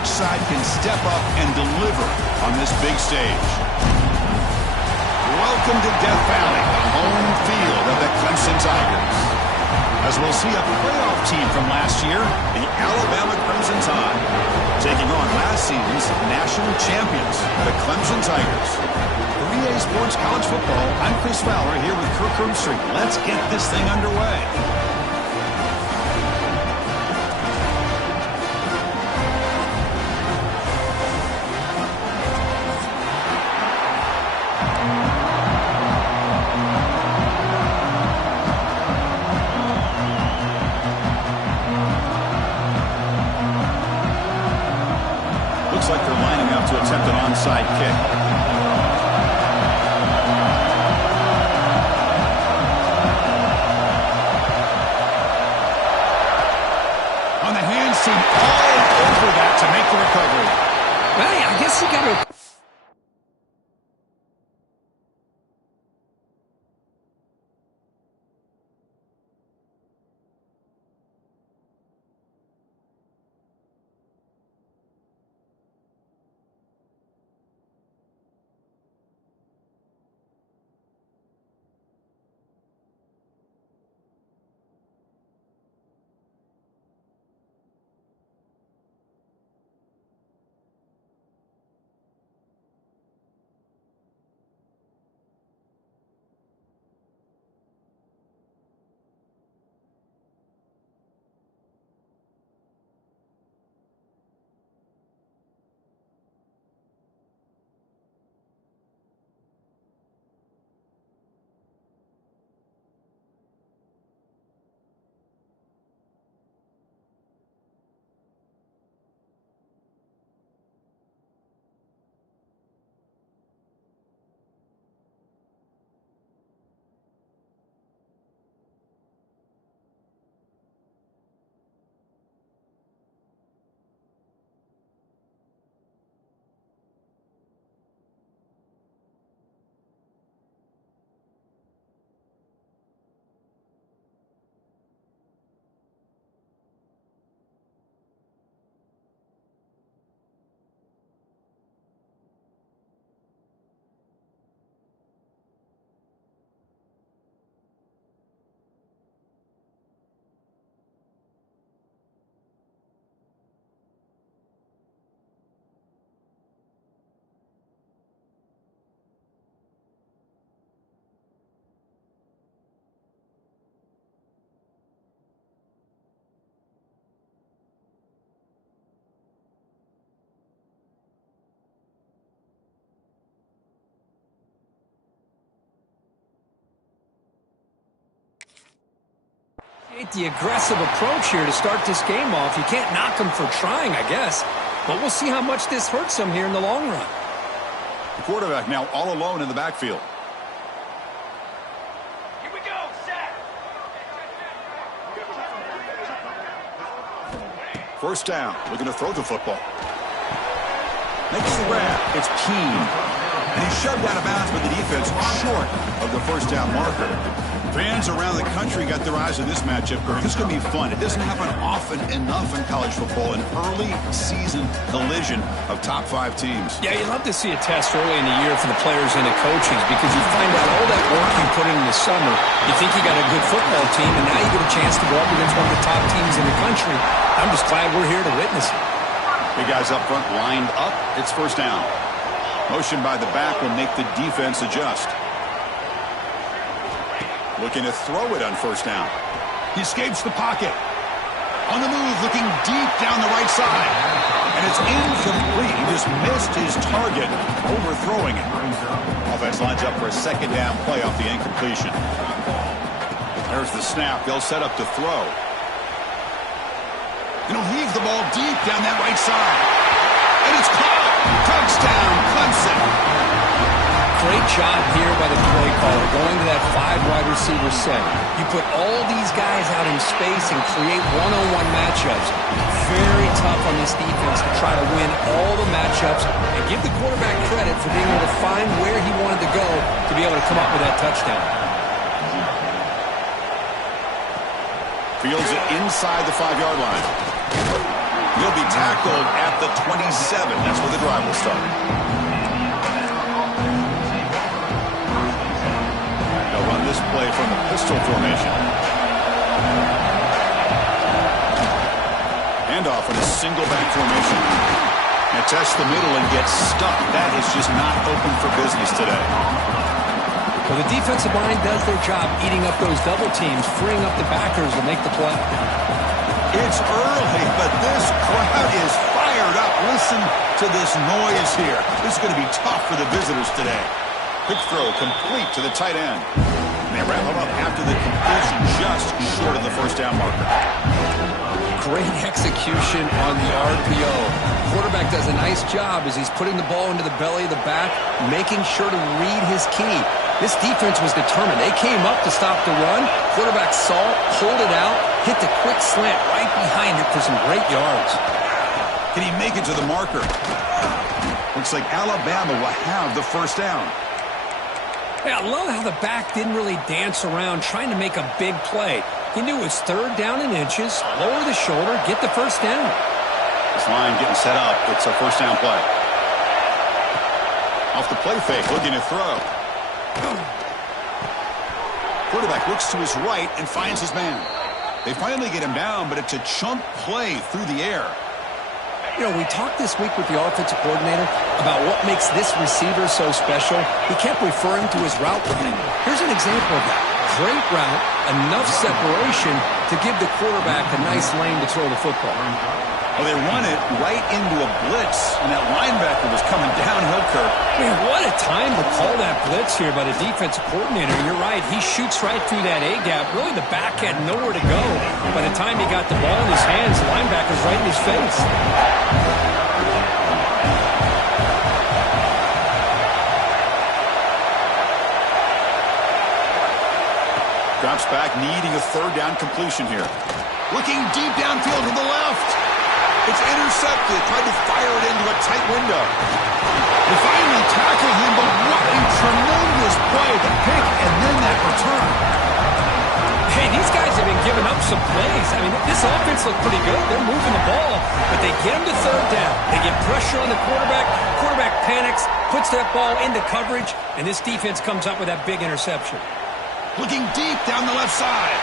which side can step up and deliver on this big stage. Welcome to Death Valley, the home field of the Clemson Tigers. As we'll see a playoff team from last year, the Alabama Crimson Tide, taking on last season's national champions, the Clemson Tigers. 3A Sports College Football, I'm Chris Fowler here with Kirk Herbstreit. Let's get this thing underway. Looks like they're lining up to attempt an onside kick. On the hands team, all over that to make the recovery. Well, I guess you got to... The aggressive approach here to start this game off. You can't knock them for trying, I guess. But we'll see how much this hurts them here in the long run. The quarterback now all alone in the backfield. Here we go, set. First down, looking to throw the football. Makes the grab. It's Keene. And he's shoved out of bounds with the defense short of the first down marker. Fans around the country got their eyes on this matchup. This is going to be fun. It doesn't happen often enough in college football, an early season collision of top 5 teams. Yeah, you'd love to see a test early in the year for the players and the coaches because you find out all that work you put in the summer. You think you got a good football team, and now you get a chance to go up against one of the top teams in the country. I'm just glad we're here to witness it. Big guys up front lined up. It's first down. Motion by the back will make the defense adjust. Looking to throw it on first down. He escapes the pocket. On the move, looking deep down the right side. And it's incomplete. He just missed his target, overthrowing it. Offense lines up for a second down play off the incompletion. There's the snap. They'll set up to throw. And he'll heave the ball deep down that right side. And it's caught. Touchdown, Clemson. Great job here by the play caller, going to that 5-wide receiver set. You put all these guys out in space and create one-on-one matchups. Very tough on this defense to try to win all the matchups and give the quarterback credit for being able to find where he wanted to go to be able to come up with that touchdown. Fields it inside the 5-yard line. He'll be tackled at the 27. That's where the drive will start. They'll run this play from the pistol formation. Handoff in a single back formation. And test the middle and get stuck. That is just not open for business today. Well, the defensive line does their job eating up those double teams, freeing up the backers to make the play. It's early, but this crowd is fired up. Listen to this noise here. This is going to be tough for the visitors today. Quick throw complete to the tight end. And they wrap him up after the completion, just short of the first down marker. Great execution on the RPO. Quarterback does a nice job as he's putting the ball into the belly of the back, making sure to read his key. This defense was determined. They came up to stop the run. Quarterback saw it, pulled it out, hit the quick slant right behind it for some great yards. Can he make it to the marker? Looks like Alabama will have the first down. Yeah, I love how the back didn't really dance around trying to make a big play. He knew it was third down in inches, lower the shoulder, get the first down. This line getting set up. It's a first down play. Off the play fake, looking to throw. Quarterback looks to his right and finds his man. They finally get him down, but it's a chunk play through the air. You know, we talked this week with the offensive coordinator about what makes this receiver so special. He kept referring to his route running. Here's an example of that. Great route, enough separation to give the quarterback a nice lane to throw the football. Well, they run it right into a blitz, and that linebacker was coming downhill, Kirk. Man, what a time to call that blitz here by the defensive coordinator. You're right. He shoots right through that A-gap. Really, the back had nowhere to go. By the time he got the ball in his hands, the linebacker's right in his face. Drops back, needing a third down completion here. Looking deep downfield to the left. It's intercepted. Tried to fire it into a tight window. They finally tackled him, but what a tremendous play. The pick and then that return. Hey, these guys have been giving up some plays. I mean, this offense looked pretty good. They're moving the ball, but they get him to third down. They get pressure on the quarterback. Quarterback panics, puts that ball into coverage, and this defense comes up with that big interception. Looking deep down the left side.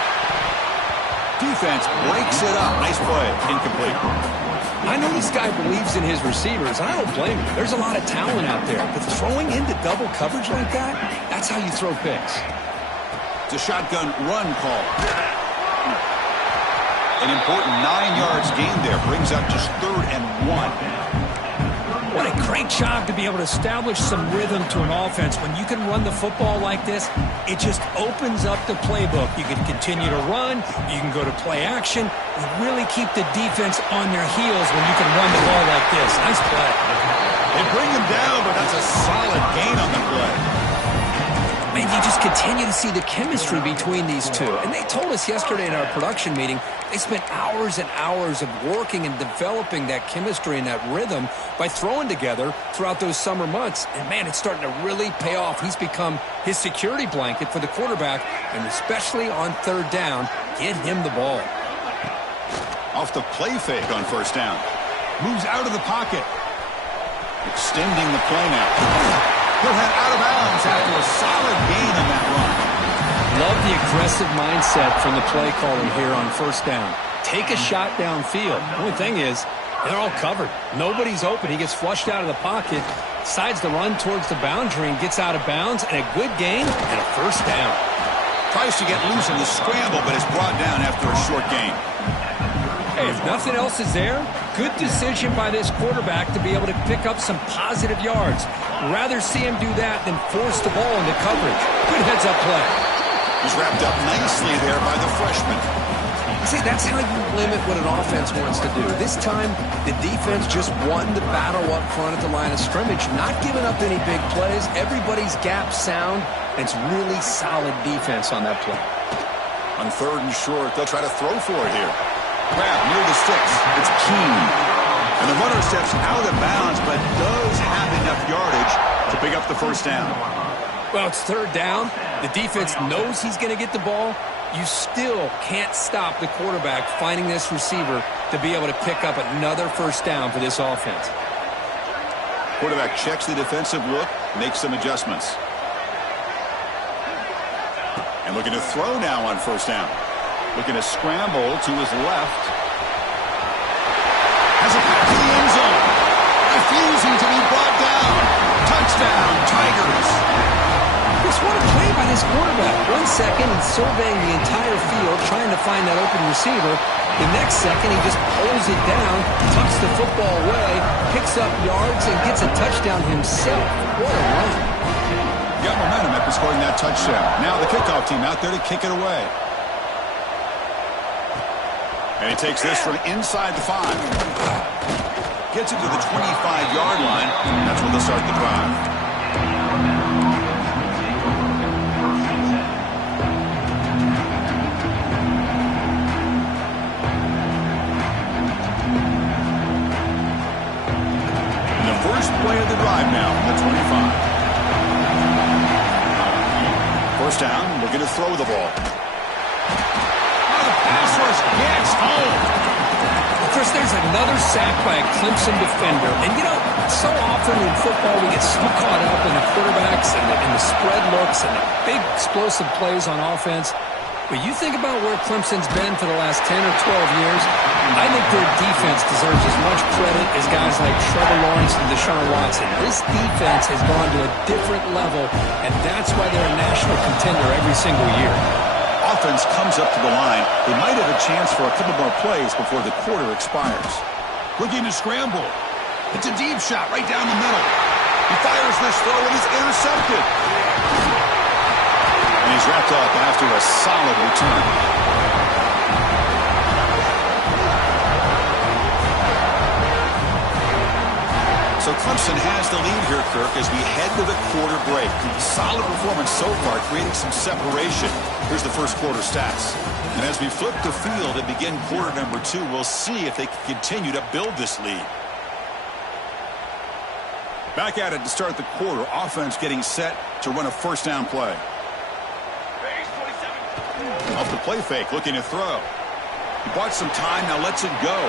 Defense breaks it up. Nice play. Incomplete. I know this guy believes in his receivers, and I don't blame him. There's a lot of talent out there, but throwing into double coverage like that, that's how you throw picks. It's a shotgun run call. An important 9 yards gain there. Brings up just 3rd and 1. What a great job to be able to establish some rhythm to an offense. When you can run the football like this, it just opens up the playbook. You can continue to run. You can go to play action. You really keep the defense on their heels when you can run the ball like this. Nice play. They bring him down, but that's a solid gain on the play. Man, you just continue to see the chemistry between these two. And they told us yesterday in our production meeting, they spent hours and hours of working and developing that chemistry and that rhythm by throwing together throughout those summer months. And, man, it's starting to really pay off. He's become his security blanket for the quarterback, and especially on third down, get him the ball. Off the play fake on first down. Moves out of the pocket. Extending the play now. He'll head out of bounds after a solid gain on that run. Love the aggressive mindset from the play caller here on first down. Take a shot downfield. The only thing is, they're all covered. Nobody's open. He gets flushed out of the pocket, decides to run towards the boundary and gets out of bounds, and a good gain and a first down. Tries to get loose in the scramble, but is brought down after a short gain. Hey, if nothing else is there, good decision by this quarterback to be able to pick up some positive yards. Rather see him do that than force the ball into coverage. Good heads-up play. He's wrapped up nicely there by the freshman. See, that's how you limit what an offense wants to do. This time, the defense just won the battle up front at the line of scrimmage, not giving up any big plays. Everybody's gap sound, and it's really solid defense on that play. On 3rd and short, they'll try to throw for it here. Grab near the sticks. It's Keene. And the runner steps out of bounds, but does have enough yardage to pick up the first down. Well, it's third down. The defense knows he's going to get the ball. You still can't stop the quarterback finding this receiver to be able to pick up another first down for this offense. Quarterback checks the defensive look, makes some adjustments. And looking to throw now on first down. Looking to scramble to his left. Has a pass to the end zone. Refusing to be brought down. Touchdown, Tigers. Just what a play by this quarterback. 1 second, he's surveying the entire field, trying to find that open receiver. The next second, he just pulls it down, tucks the football away, picks up yards, and gets a touchdown himself. What a run. Got momentum after scoring that touchdown. Now the kickoff team out there to kick it away. And he takes this from inside the 5. Gets it to the 25-yard line. That's when they'll start the drive. First play of the drive now from the 25. First down, looking to throw the ball. Oh, the pass rush gets home. Chris, there's another sack by a Clemson defender. And, you know, so often in football we get so caught up in the quarterbacks and the spread looks and the big explosive plays on offense. But you think about where Clemson's been for the last 10 or 12 years, I think their defense deserves as much credit as guys like Trevor Lawrence and Deshaun Watson. This defense has gone to a different level, and that's why they're a national contender every single year. Offense comes up to the line. They might have a chance for a couple more plays before the quarter expires. Looking to scramble. It's a deep shot right down the middle. He fires this throw and it's intercepted. And he's wrapped up after a solid return. So Clemson has the lead here, Kirk, as we head to the quarter break. Solid performance so far, creating some separation. Here's the first quarter stats. And as we flip the field and begin quarter number 2, we'll see if they can continue to build this lead. Back at it to start the quarter. Offense getting set to run a first down play. Off the play fake, looking to throw. He bought some time, now lets it go.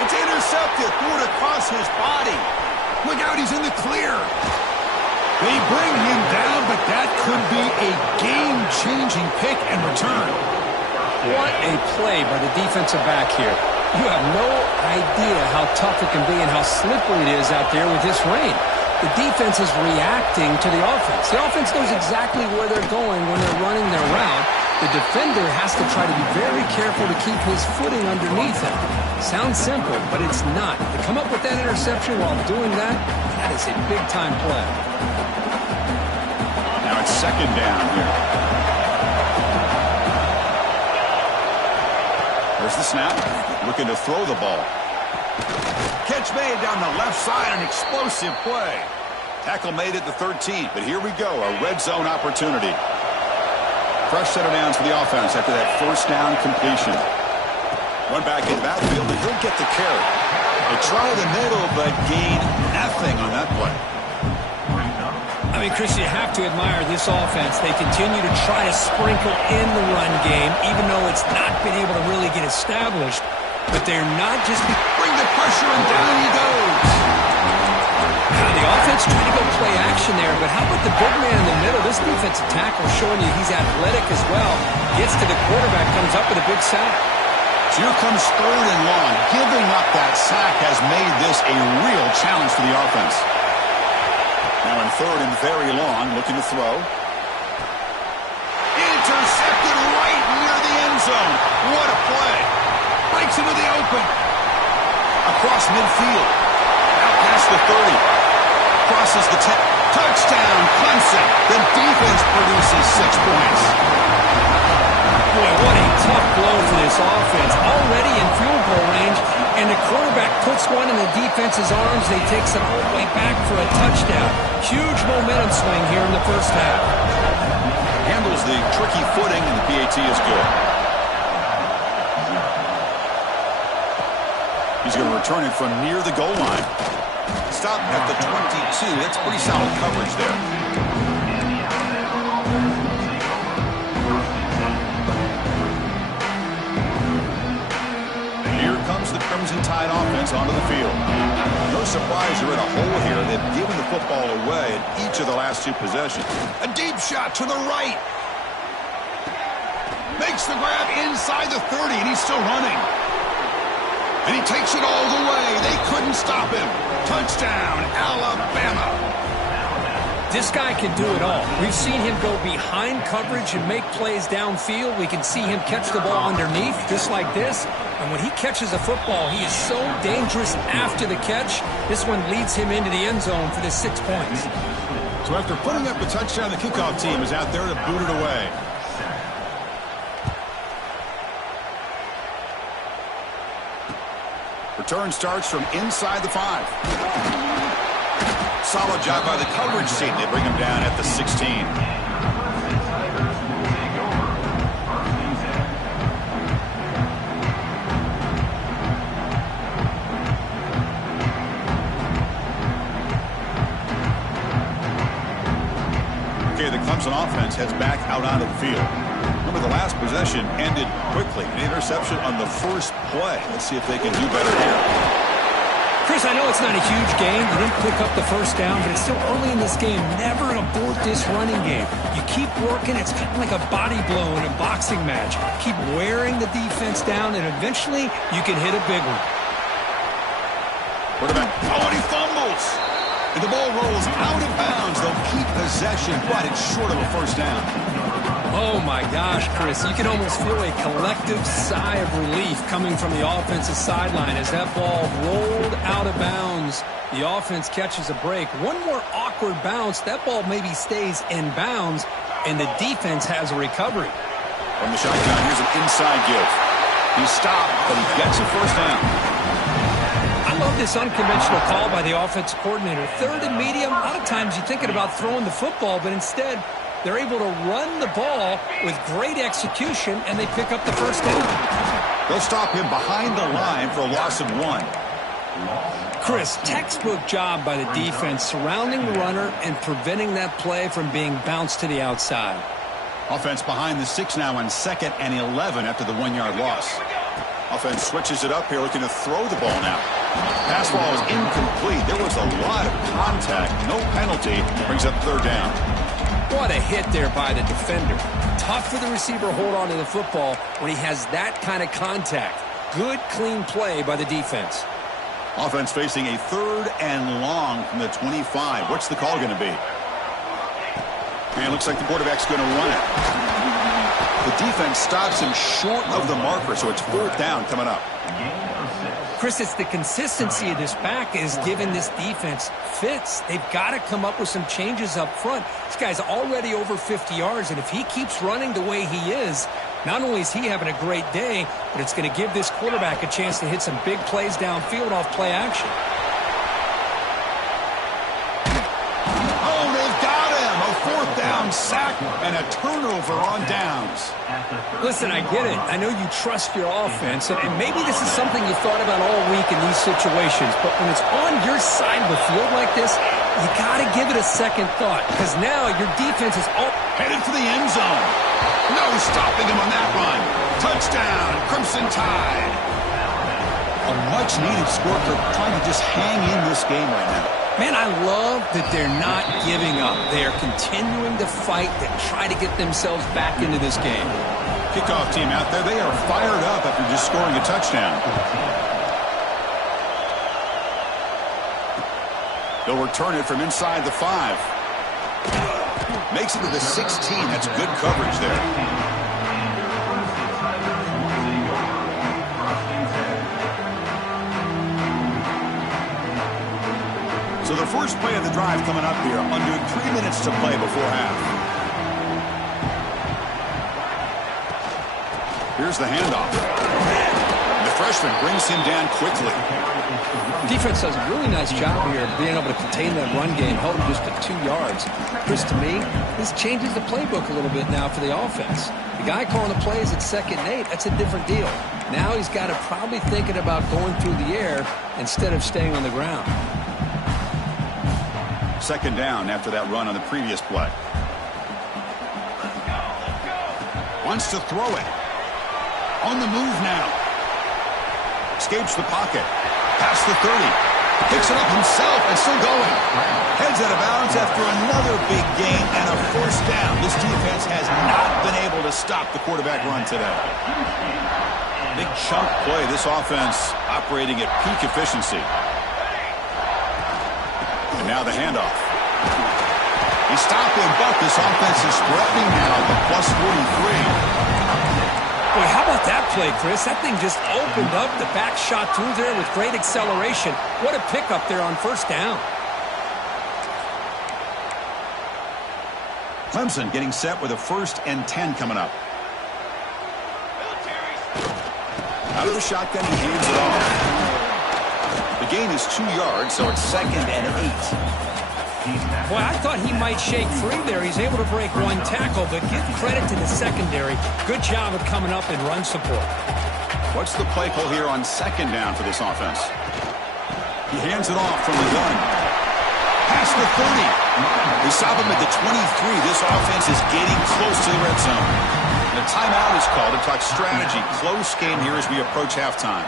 It's intercepted, threw it across his body. Look out, he's in the clear. They bring him down, but that could be a game-changing pick and return. What a play by the defensive back here. You have no idea how tough it can be and how slippery it is out there with this rain. The defense is reacting to the offense. The offense knows exactly where they're going when they're running their route. The defender has to try to be very careful to keep his footing underneath him. Sounds simple, but it's not. To come up with that interception while doing that, that is a big-time play. Now it's second down here. There's the snap. Looking to throw the ball. Catch made down the left side, an explosive play. Tackle made at the 13, but here we go, a red zone opportunity. Fresh set of downs for the offense after that first down completion. Run back in the backfield, and he'll get the carry. They try the middle, but gain nothing on that play. I mean, Chris, you have to admire this offense. They continue to try to sprinkle in the run game, even though it's not been able to really get established. But they're not just bring the pressure, and down he goes. Now, the offense trying to go play action there, but how about the big man in the middle? This defensive tackle showing you he's athletic as well. Gets to the quarterback, comes up with a big sack. So here comes third and long. Giving up that sack has made this a real challenge for the offense. Now in third and very long, looking to throw. Intercepted right near the end zone. What a play. Breaks into the open. Across midfield. Out past the 30. Crosses the 10. Touchdown, Clemson. The defense produces 6 points. Boy, what a tough blow for this offense. Already in field goal range, and the quarterback puts one in the defense's arms. They takes it all the way back for a touchdown. Huge momentum swing here in the first half. Handles the tricky footing, and the PAT is good. He's going to return it from near the goal line. Stop at the 22. That's pretty solid coverage there. Here comes the Crimson Tide offense onto the field. No surprise you're in a hole here. They've given the football away in each of the last 2 possessions. A deep shot to the right. Makes the grab inside the 30, and he's still running. And he takes it all the way. They couldn't stop him. Touchdown, Alabama. This guy can do it all. We've seen him go behind coverage and make plays downfield. We can see him catch the ball underneath, just like this. And when he catches a football, he is so dangerous after the catch. This one leads him into the end zone for the 6 points. So after putting up a touchdown, the kickoff team is out there to boot it away. Return starts from inside the 5. Solid job by the coverage team. They bring him down at the 16. Okay, the Clemson offense heads back out onto the field. Remember, the last possession ended quickly. An interception on the first play. Let's see if they can do better here. Chris, I know it's not a huge game. You didn't pick up the first down, but it's still early in this game. Never abort this running game. You keep working. It's kind of like a body blow in a boxing match. Keep wearing the defense down, and eventually you can hit a big one. Quarterback. Oh, and he fumbles. And the ball rolls out of bounds. They'll keep possession, but it's short of a first down. Oh, my gosh, Chris. You can almost feel a collective sigh of relief coming from the offensive sideline as that ball rolled out of bounds. The offense catches a break. One more awkward bounce. That ball maybe stays in bounds, and the defense has a recovery. From the shotgun, here's an inside give. He's stopped, but he gets a first down. I love this unconventional call by the offensive coordinator. Third and medium, a lot of times you're thinking about throwing the football, but instead they're able to run the ball with great execution, and they pick up the first down. They'll stop him behind the line for a loss of 1. Chris, textbook job by the defense surrounding the runner and preventing that play from being bounced to the outside. Offense behind the 6 now on 2nd and 11 after the 1-yard loss. Offense switches it up here, looking to throw the ball now. Pass ball is incomplete. There was a lot of contact. No penalty. Brings up 3rd down. What a hit there by the defender. Tough for the receiver to hold on to the football when he has that kind of contact. Good, clean play by the defense. Offense facing a 3rd and long from the 25. What's the call going to be? And it looks like the quarterback's going to run it. The defense stops him short of the marker, so it's 4th down coming up. Chris, it's the consistency of this back is giving this defense fits. They've got to come up with some changes up front. This guy's already over 50 yards, and if he keeps running the way he is, not only is he having a great day, but it's going to give this quarterback a chance to hit some big plays downfield off play action. Oh, they've got him! A 4th down sack and a turnover on downs. Listen, I get it. I know you trust your offense, and maybe this is something you thought about all week in these situations, but when it's on your side of the field like this, you got to give it a second thought, because now your defense is all headed for the end zone. No stopping him on that run. Touchdown, Crimson Tide. A much-needed score for trying to just hang in this game right now. Man, I love that they're not giving up. They are continuing to fight to try to get themselves back into this game. Kickoff team out there, they are fired up after just scoring a touchdown. They'll return it from inside the 5. Makes it to the 16. That's good coverage there. So the first play of the drive coming up here, under 3 minutes to play before half. Here's the handoff. The freshman brings him down quickly. Defense does a really nice job here of being able to contain that run game, held him just to 2 yards. Chris, to me, this changes the playbook a little bit now for the offense. The guy calling the plays at 2nd and 8, that's a different deal. Now he's got to probably thinking about going through the air instead of staying on the ground. 2nd down after that run on the previous play. Wants to throw it. On the move now. Escapes the pocket. Past the 30. Picks it up himself and still going. Heads out of bounds after another big gain and a first down. This defense has not been able to stop the quarterback run today. Big chunk play. This offense operating at peak efficiency. And now the handoff. He stopped him, but this offense is spreading now to plus 43. Boy, how about that play, Chris? That thing just opened up. The back shot through there with great acceleration. What a pickup there on first down. Clemson getting set with a 1st and 10 coming up. Out of the shotgun, he hands it off. The gain is 2 yards, so it's 2nd and 8. Boy, I thought he might shake free there. He's able to break one tackle, but give credit to the secondary. Good job of coming up in run support. What's the play call here on 2nd down for this offense? He hands it off from the gun. Past the 30. They stop him at the 23. This offense is getting close to the red zone. And a timeout is called to talk strategy. Close game here as we approach halftime.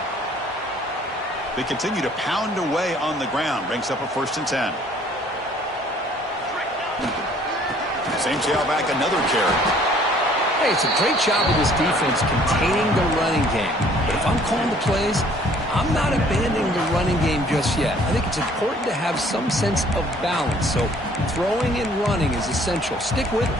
They continue to pound away on the ground. Brings up a 1st and 10. Same tailback, another carry. Hey, it's a great job of this defense containing the running game. But if I'm calling the plays, I'm not abandoning the running game just yet. I think it's important to have some sense of balance. So throwing and running is essential. Stick with it.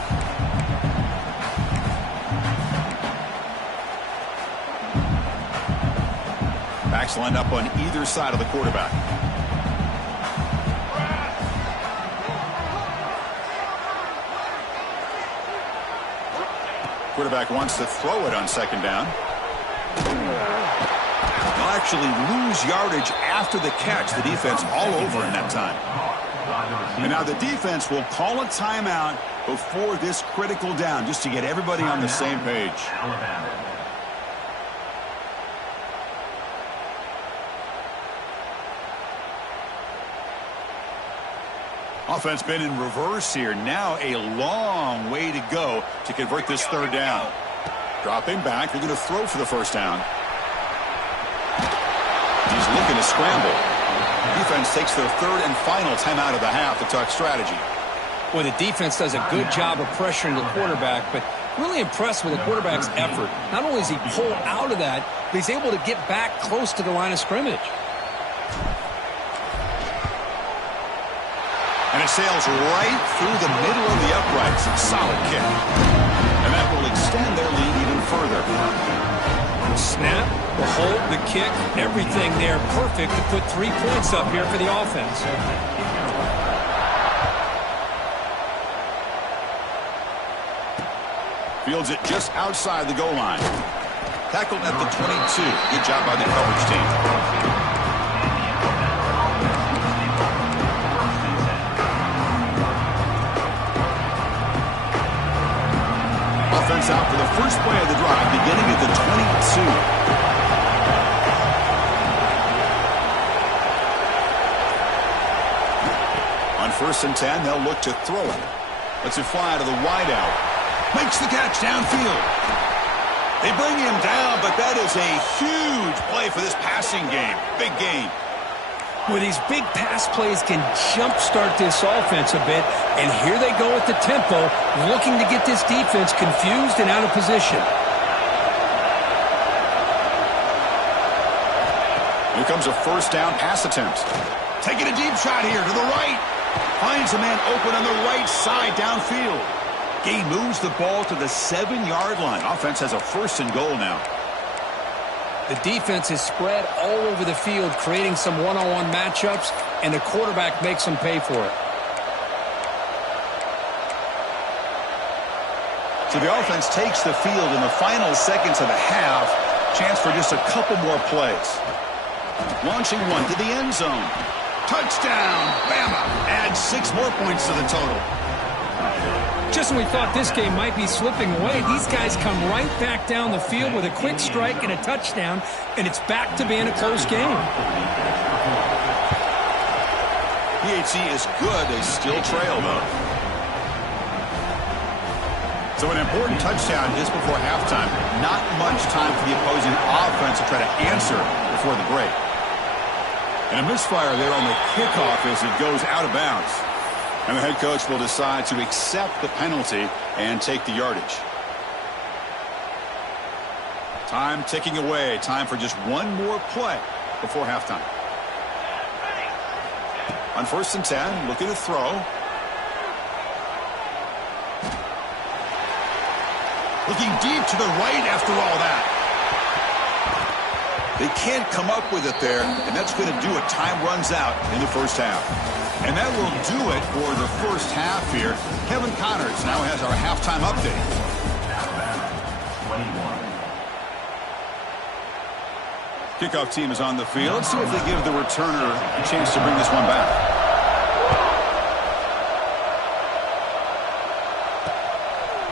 Backs lined up on either side of the quarterback. Quarterback wants to throw it on 2nd down. They'll actually lose yardage after the catch. The defense all over in that time. And now the defense will call a timeout before this critical down just to get everybody on the same page. Offense been in reverse here. Now a long way to go to convert this 3rd down. Dropping back. They're going to throw for the 1st down. He's looking to scramble. Defense takes their 3rd and final timeout of the half to talk strategy. Well, the defense does a good job of pressuring the quarterback, but really impressed with the quarterback's effort. Not only does he pull out of that, but he's able to get back close to the line of scrimmage. And it sails right through the middle of the uprights. Solid kick. And that will extend their lead even further. The snap, the hold, the kick, everything there perfect to put 3 points up here for the offense. Fields it just outside the goal line. Tackled at the 22. Good job by the coverage team. Offense out for the first play of the drive, beginning at the 22. On 1st and 10, they'll look to throw it. Lets it fly to the wideout. Makes the catch downfield. They bring him down, but that is a huge play for this passing game. Big game. Well, these big pass plays can jumpstart this offense a bit, and here they go at the tempo, looking to get this defense confused and out of position. Here comes a 1st down pass attempt. Taking a deep shot here to the right. Finds a man open on the right side downfield. Gain moves the ball to the 7-yard line. Offense has a 1st and goal now. The defense is spread all over the field, creating some one-on-one matchups, and the quarterback makes them pay for it. So the offense takes the field in the final seconds of the half. Chance for just a couple more plays. Launching one to the end zone. Touchdown, Bama. Adds 6 more points to the total. Just when we thought this game might be slipping away, these guys come right back down the field with a quick strike and a touchdown, and it's back to being a close game. PHC is good. They still trail, though. So an important touchdown just before halftime. Not much time for the opposing offense to try to answer the before the break. And a misfire there on the kickoff as it goes out of bounds. And the head coach will decide to accept the penalty and take the yardage. Time ticking away. Time for just one more play before halftime. On 1st and 10, looking to throw. Looking deep to the right after all that. They can't come up with it there, and that's going to do it. Time runs out in the first half. And that will do it for the first half here. Kevin Connors now has our halftime update. Kickoff team is on the field. Let's see if they give the returner a chance to bring this one back.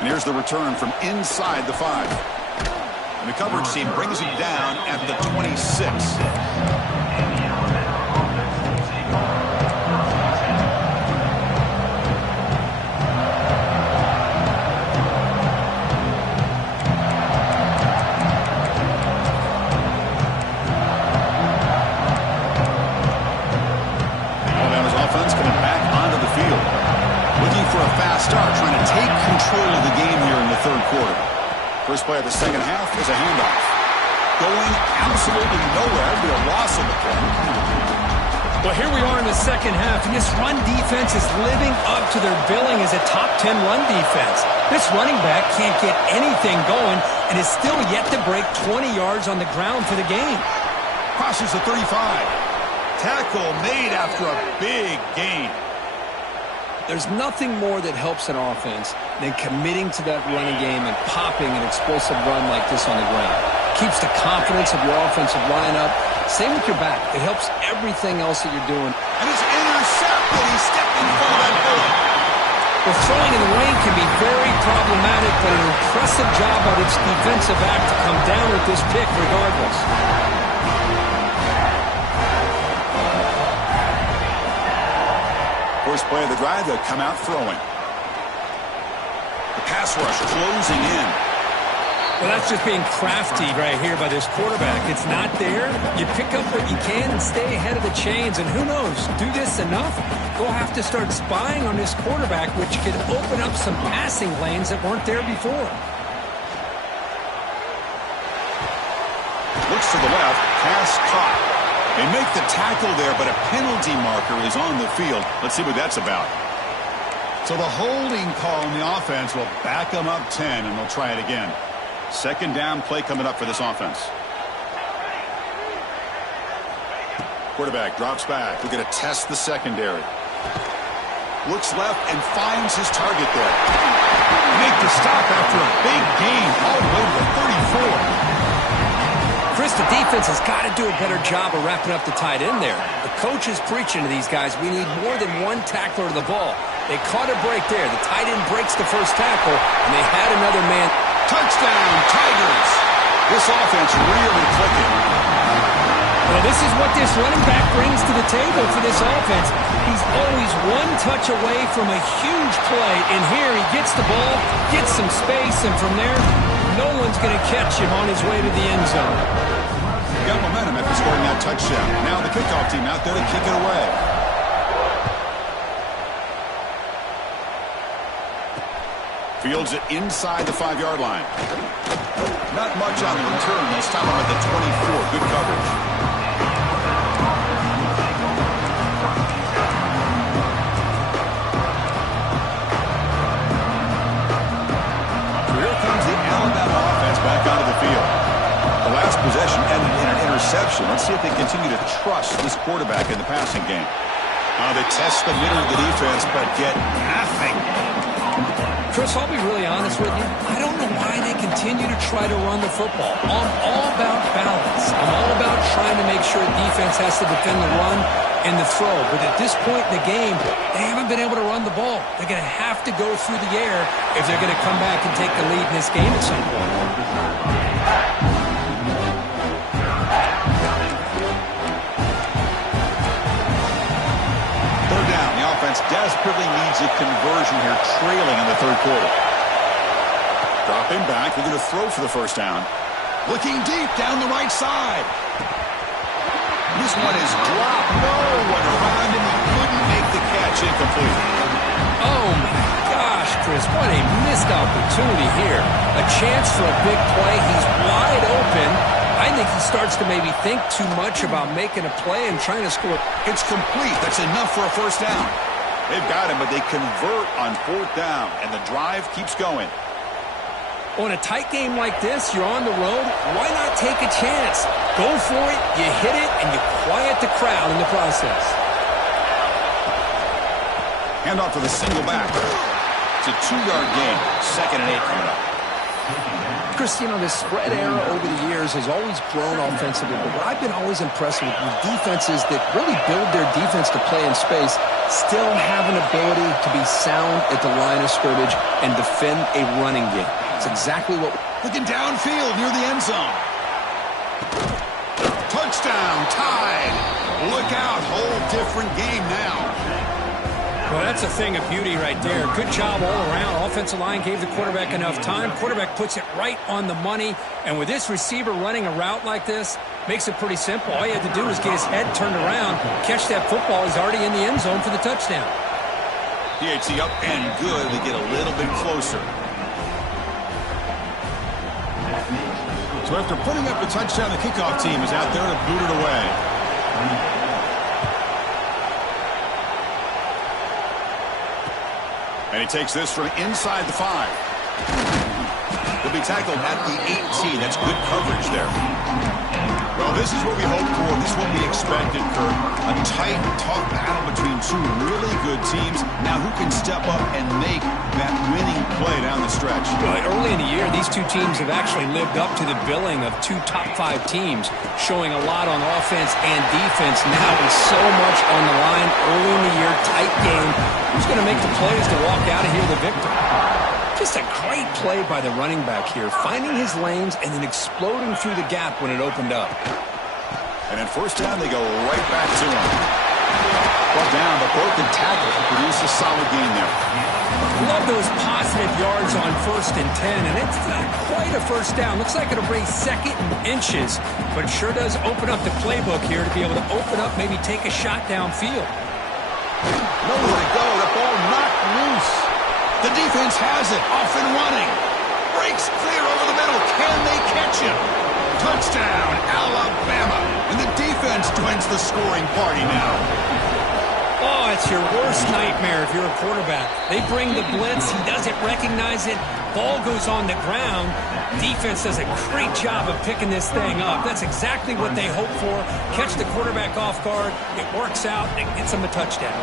And here's the return from inside the 5. And the coverage team brings it down at the 26. Start trying to take control of the game here in the third quarter. First play of the second half is a handoff. Going absolutely nowhere. Be a loss of the play. Well, here we are in the second half, and this run defense is living up to their billing as a top 10 run defense. This running back can't get anything going and is still yet to break 20 yards on the ground for the game. Crosses the 35. Tackle made after a big gain. There's nothing more that helps an offense than committing to that running game and popping an explosive run like this on the ground. Keeps the confidence of your offensive lineup. Same with your back. It helps everything else that you're doing. And it's intercepted. He stepped in front of that bullet. Well, throwing in the rain can be very problematic, but an impressive job by its defensive back to come down with this pick regardless. First play of the drive, they'll come out throwing. The pass rush closing in. Well, that's just being crafty right here by this quarterback. It's not there. You pick up what you can and stay ahead of the chains. And who knows, do this enough, they'll have to start spying on this quarterback, which could open up some passing lanes that weren't there before. Looks to the left, pass caught. They make the tackle there, but a penalty marker is on the field. Let's see what that's about. So the holding call on the offense will back them up 10, and they'll try it again. Second down play coming up for this offense. Quarterback drops back. We're going to test the secondary. Looks left and finds his target there. Make the stop after a big gain all the way to the 34. Chris, the defense has got to do a better job of wrapping up the tight end there. The coach is preaching to these guys, we need more than one tackler to the ball. They caught a break there. The tight end breaks the first tackle, and they had another man. Touchdown, Tigers! This offense really clicking. Well, this is what this running back brings to the table for this offense. He's always one touch away from a huge play, and here he gets the ball, gets some space, and from there, no one's going to catch him on his way to the end zone. Got momentum after scoring that touchdown. Now the kickoff team out there to kick it away. Fields it inside the 5-yard line. Not much on the return. They'll stop him at the 24. Good coverage. So here comes the Alabama offense back onto the field. The last possession ended in an interception. Let's see if they continue to trust this quarterback in the passing game. They test the middle of the defense, but get nothing. Chris, I'll be really honest with you. I don't know why they continue to try to run the football. I'm all about balance. I'm all about trying to make sure defense has to defend the run and the throw. But at this point in the game, they haven't been able to run the ball. They're going to have to go through the air if they're going to come back and take the lead in this game at some point. Desperately needs a conversion here, trailing in the third quarter. Dropping back, they're going to throw for the first down. Looking deep down the right side. This one is dropped. No one around him. He couldn't make the catch. Incomplete. Oh, my gosh, Chris. What a missed opportunity here. A chance for a big play. He's wide open. I think he starts to maybe think too much about making a play and trying to score. It's complete. That's enough for a first down. They've got him, but they convert on fourth down, and the drive keeps going. On a tight game like this, you're on the road. Why not take a chance? Go for it, you hit it, and you quiet the crowd in the process. Hand off to the single back. It's a 2-yard gain. 2nd and 8 coming up. Chris, you know, this spread era over the years has always grown offensively, but what I've been always impressed with defenses that really build their defense to play in space still have an ability to be sound at the line of scrimmage and defend a running game. It's exactly what... Looking downfield near the end zone. Touchdown, tied. Look out, whole different game now. Well, that's a thing of beauty right there. Good job all around. Offensive line gave the quarterback enough time. Quarterback puts it right on the money. And with this receiver running a route like this, makes it pretty simple. All you have to do is get his head turned around, catch that football. He's already in the end zone for the touchdown. DHC up and good. They get a little bit closer. So after putting up the touchdown, the kickoff team is out there to boot it away. And he takes this from inside the 5. He'll be tackled at the 18. That's good coverage there. Well, this is what we hoped for. This is what we expected, Kurt. A tight, tough battle between two really good teams. Now, who can step up and make that winning play down the stretch? Well, early in the year, these two teams have actually lived up to the billing of two top 5 teams, showing a lot on offense and defense. Now with so much on the line early in the year, tight game. Who's going to make the plays to walk out of here the victor? Just a great play by the running back here, finding his lanes and then exploding through the gap when it opened up. And then first down, they go right back to him. Brought down, but broken tackle to produce a solid gain there. Love those positive yards on 1st and 10, and it's not quite a first down. Looks like it'll bring 2nd and inches, but it sure does open up the playbook here to be able to open up, maybe take a shot downfield. Nowhere to go. The ball knocked loose. The defense has it. Off and running. Breaks clear over the middle. Can they catch him? Touchdown, Alabama. And the defense joins the scoring party now. Oh, it's your worst nightmare if you're a quarterback. They bring the blitz. He doesn't recognize it. Ball goes on the ground. Defense does a great job of picking this thing up. That's exactly what they hope for. Catch the quarterback off guard. It works out. It gets them a touchdown.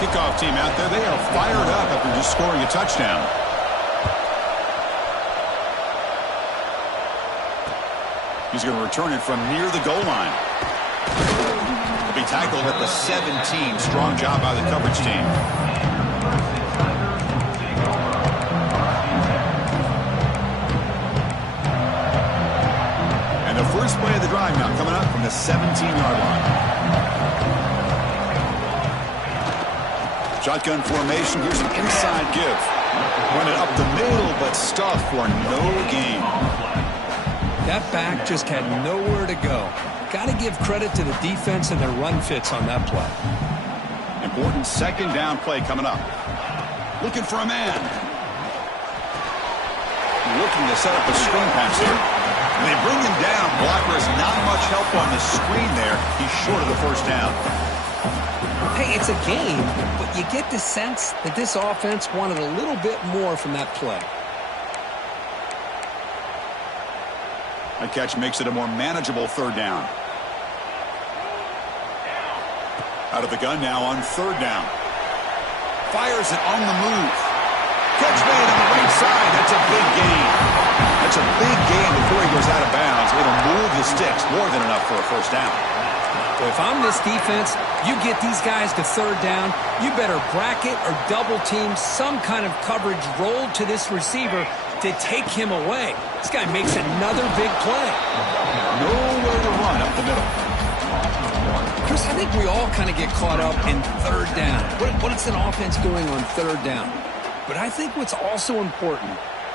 Kickoff team out there. They are fired up after just scoring a touchdown. He's going to return it from near the goal line. He'll be tackled at the 17. Strong job by the coverage team. And the first play of the drive now coming up from the 17-yard line. Shotgun formation. Here's an inside give. Running up the middle, but stuffed for no gain. That back just had nowhere to go. Got to give credit to the defense and their run fits on that play. Important 2nd down play coming up. Looking for a man. Looking to set up a screen pass here. And they bring him down. Blocker has not much help on the screen there. He's short of the first down. Hey, it's a game, but you get the sense that this offense wanted a little bit more from that play. That catch makes it a more manageable 3rd down. Out of the gun now on 3rd down. Fires it on the move. Catch made on the right side. That's a big gain. That's a big gain before he goes out of bounds. It'll move the sticks more than enough for a first down. So if I'm this defense, you get these guys to 3rd down, you better bracket or double team some kind of coverage rolled to this receiver to take him away. This guy makes another big play. Nowhere to run up the middle. Chris, I think we all kind of get caught up in 3rd down. What is an offense doing on 3rd down? But I think what's also important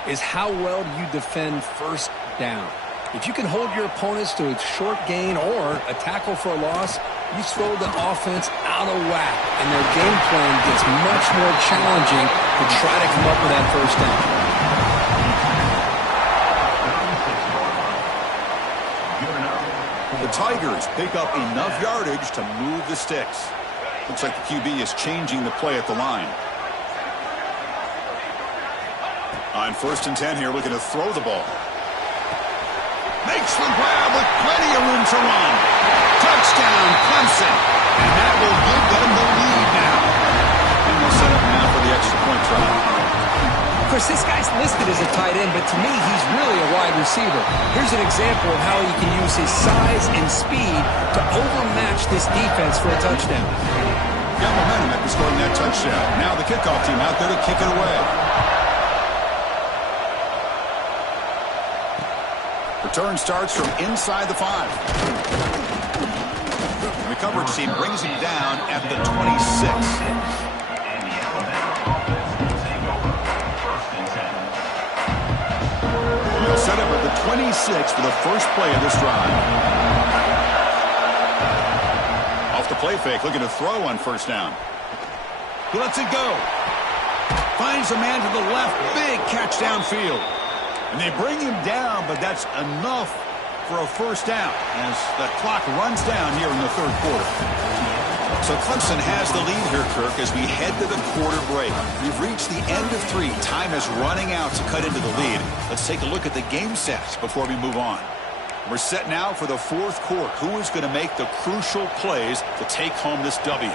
is how well do you defend 1st down. If you can hold your opponents to a short gain or a tackle for a loss, you throw the offense out of whack, and their game plan gets much more challenging to try to come up with that first down. The Tigers pick up enough yardage to move the sticks. Looks like the QB is changing the play at the line. On 1st and 10 here, looking to throw the ball. Makes the grab with plenty of room to run. Touchdown, Clemson. And that will give them the lead now. And they'll set up now for the extra point try. Of course, this guy's listed as a tight end, but to me, he's really a wide receiver. Here's an example of how he can use his size and speed to overmatch this defense for a touchdown. Got momentum after scoring that touchdown. Now the kickoff team out there to kick it away. Return starts from inside the 5. The coverage team brings him down at the 26. They'll set up at the 26 for the first play of this drive. Off the play fake, looking to throw on 1st down. He lets it go. Finds a man to the left. Big catch downfield. And they bring him down, but that's enough for a 1st down as the clock runs down here in the 3rd quarter. So Clemson has the lead here, Kirk, as we head to the quarter break. We've reached the end of 3. Time is running out to cut into the lead. Let's take a look at the game sets before we move on. We're set now for the 4th quarter. Who is going to make the crucial plays to take home this W?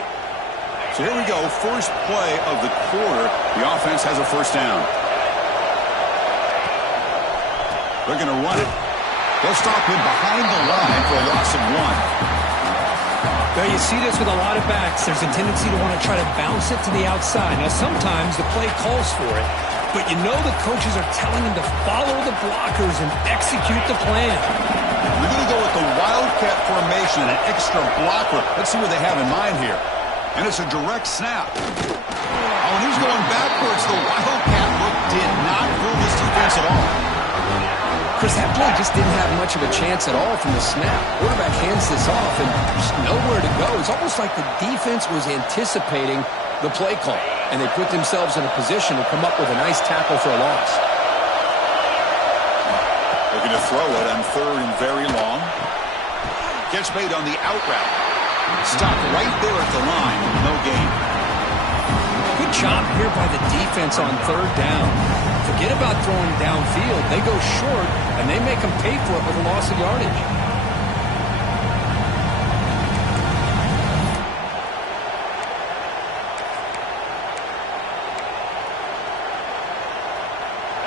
So here we go. First play of the quarter. The offense has a 1st down. They're going to run it. They'll stop him behind the line for a loss of 1. Well, you see this with a lot of backs. There's a tendency to want to try to bounce it to the outside. Now, sometimes the play calls for it, but you know the coaches are telling him to follow the blockers and execute the plan. We're going to go with the Wildcat formation and an extra blocker. Let's see what they have in mind here. And it's a direct snap. Oh, and he's going backwards. The Wildcat look did not fool this defense at all. Chris, that play just didn't have much of a chance at all from the snap. Quarterback hands this off and just nowhere to go. It's almost like the defense was anticipating the play call, and they put themselves in a position to come up with a nice tackle for a loss. They're going to throw it on 3rd and very long. Gets made on the out route. Stopped right there at the line. No gain. Good job here by the defense on 3rd down. Forget about throwing downfield. They go short, and they make them pay for it with a loss of yardage.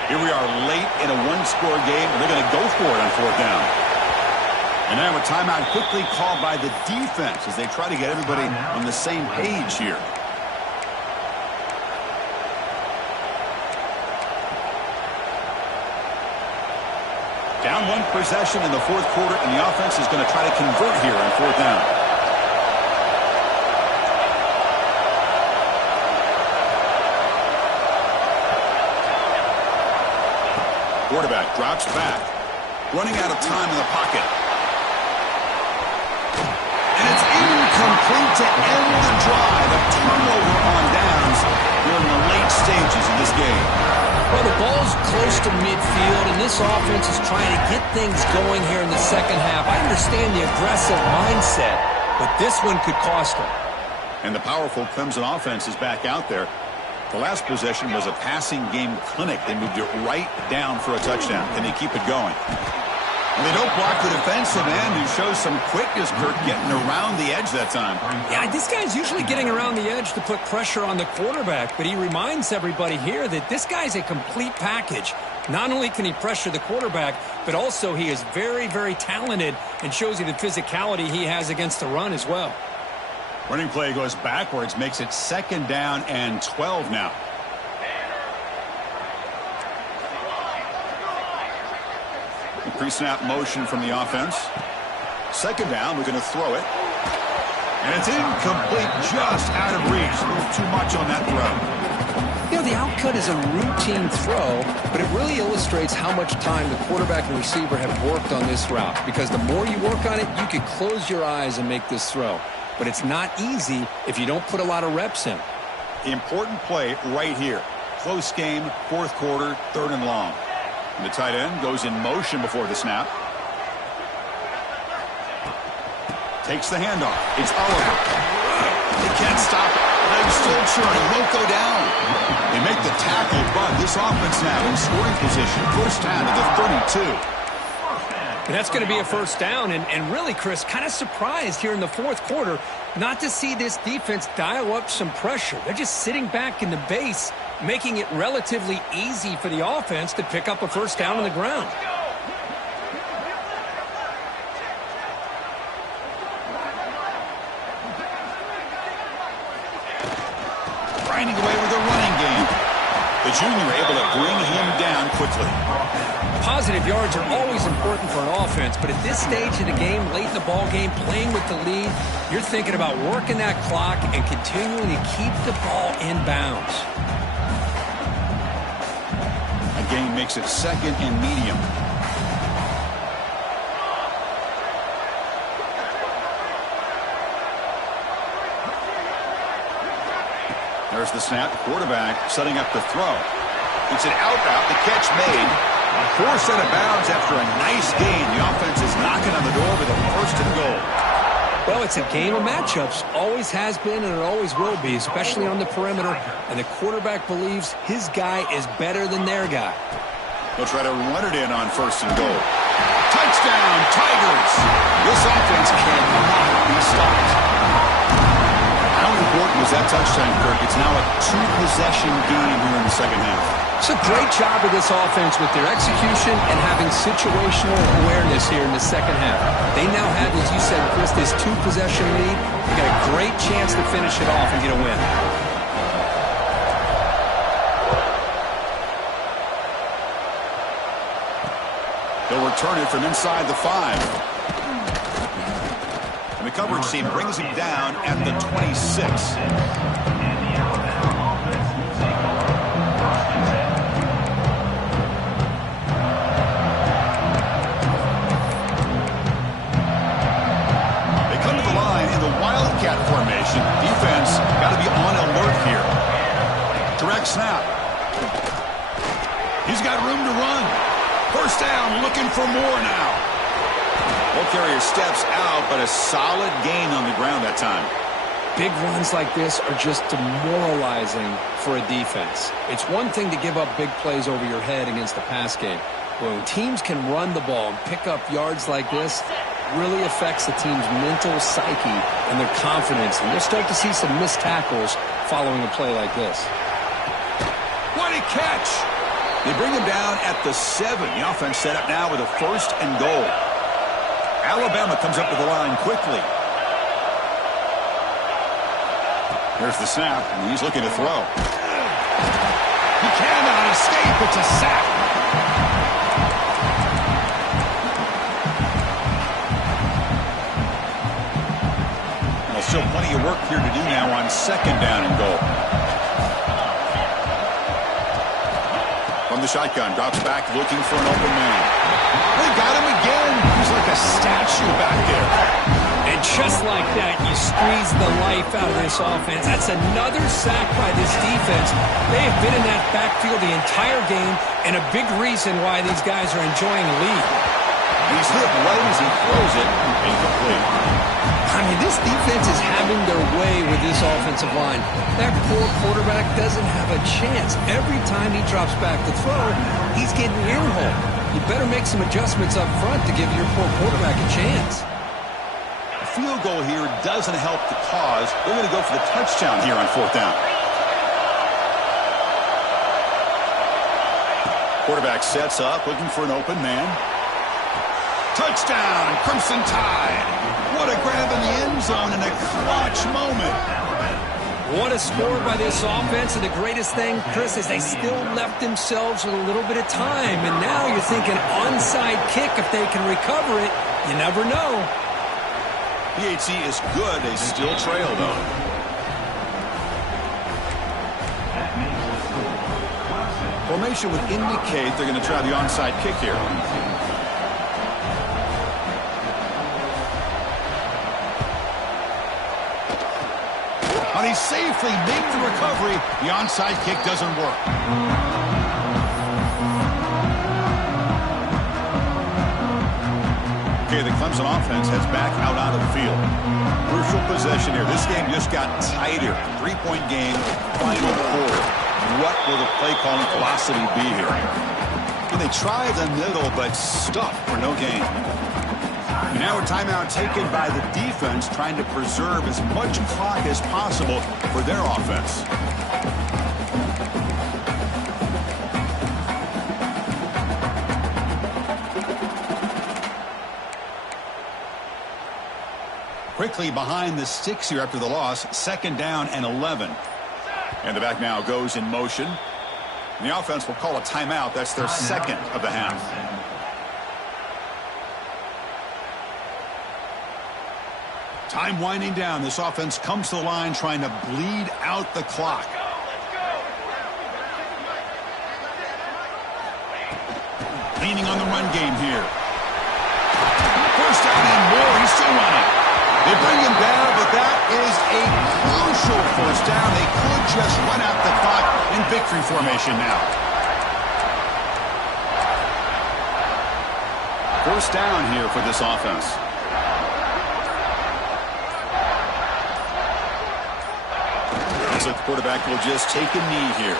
Here we are late in a 1-score game, and they're going to go for it on 4th down. And now a timeout quickly called by the defense as they try to get everybody on the same page here. Down 1 possession in the 4th quarter, and the offense is going to try to convert here on 4th down. Quarterback drops back, running out of time in the pocket. And it's incomplete to end the drive. A turnover on downs during the late stages of this game. Well, the ball's close to midfield, and this offense is trying to get things going here in the 2nd half. I understand the aggressive mindset, but this one could cost them. And the powerful Clemson offense is back out there. The last possession was a passing game clinic. They moved it right down for a touchdown. Can they keep it going? And they don't block the defensive end, who shows some quickness, Kirk, getting around the edge that time. Yeah, this guy's usually getting around the edge to put pressure on the quarterback, but he reminds everybody here that this guy's a complete package. Not only can he pressure the quarterback, but also he is very, very talented and shows you the physicality he has against the run as well. Running play goes backwards, makes it 2nd down and 12 now. Pre-snap motion from the offense. 2nd down, we're going to throw it. And it's incomplete, just out of reach. A little too much on that throw. You know, the outcut is a routine throw, but it really illustrates how much time the quarterback and receiver have worked on this route. Because the more you work on it, you can close your eyes and make this throw. But it's not easy if you don't put a lot of reps in. Important play right here. Close game, fourth quarter, 3rd and long. And the tight end goes in motion before the snap. Takes the handoff. It's Oliver. They can't stop it. Legs still churning. Won't go down. They make the tackle, but this offense now in scoring position. First down to the 32. And that's going to be a first down. And really, Chris, kind of surprised here in the fourth quarter not to see this defense dial up some pressure. They're just sitting back in the base, making it relatively easy for the offense to pick up a first down on the ground. Grinding away with a running game. The junior able to bring him down quickly. Positive yards are always important for an offense, but at this stage of the game, late in the ball game, playing with the lead, you're thinking about working that clock and continuing to keep the ball in bounds. A gain makes it 2nd and medium. There's the snap. Quarterback setting up the throw. It's an out route. The catch made. Forced out of bounds after a nice gain. The offense is knocking on the door with a 1st and goal. Well, it's a game of matchups. Always has been and it always will be, especially on the perimeter. And the quarterback believes his guy is better than their guy. They'll try to run it in on 1st and goal. Touchdown, Tigers! This offense cannot be stopped. How important was that touchdown, Kirk? It's now a 2-possession game here in the second half. It's a great job of this offense with their execution and having situational awareness here in the second half. They now have, as you said, Chris, this 2-possession lead. They got a great chance to finish it off and get a win. They'll return it from inside the 5. And the coverage team brings him down at the 26. Wildcat formation. Defense got to be on alert here. Direct snap. He's got room to run. First down, looking for more now. Ball carrier steps out, but a solid gain on the ground that time. Big runs like this are just demoralizing for a defense. It's one thing to give up big plays over your head against the pass game. When teams can run the ball and pick up yards like this, really affects the team's mental psyche and their confidence. And they'll start to see some missed tackles following a play like this. What a catch! They bring him down at the 7. The offense set up now with a 1st and goal. Alabama comes up to the line quickly. There's the snap, and he's looking to throw. He cannot escape. It's a sack. Still plenty of work here to do now on 2nd down and goal. From the shotgun, drops back looking for an open man. They got him again. He's like a statue back there. And just like that, you squeeze the life out of this offense. That's another sack by this defense. They have been in that backfield the entire game, and a big reason why these guys are enjoying the lead. He's hit right as he throws it. Incomplete. I mean, this defense is having their way with this offensive line. That poor quarterback doesn't have a chance. Every time he drops back to throw, he's getting earholed. You better make some adjustments up front to give your poor quarterback a chance. A field goal here doesn't help the cause. They're going to go for the touchdown here on 4th down. Quarterback sets up, looking for an open man. Touchdown, Crimson Tide. What a grab in the end zone in a clutch moment. What a score by this offense, and the greatest thing, Chris, is they still left themselves with a little bit of time, and now you're thinking onside kick if they can recover it. You never know. PAT is good. They still trail, though. Formation would indicate they're going to try the onside kick here. But he safely made the recovery. The onside kick doesn't work. Okay, the Clemson offense heads back out onto the field. Crucial possession here. This game just got tighter. 3-point game, final quarter. What will the play calling philosophy be here? And they try the middle, but stuff for no gain. Now a timeout taken by the defense, trying to preserve as much clock as possible for their offense. Quickly behind the sticks here after the loss. 2nd down and 11. And the back now goes in motion. And the offense will call a timeout. That's their 2nd of the half. Time winding down. This offense comes to the line trying to bleed out the clock. Leaning on the run game here. First down and more. He's still running. They bring him down, but that is a crucial first down. They could just run out the clock in victory formation now. First down here for this offense. Looks like the quarterback will just take a knee here.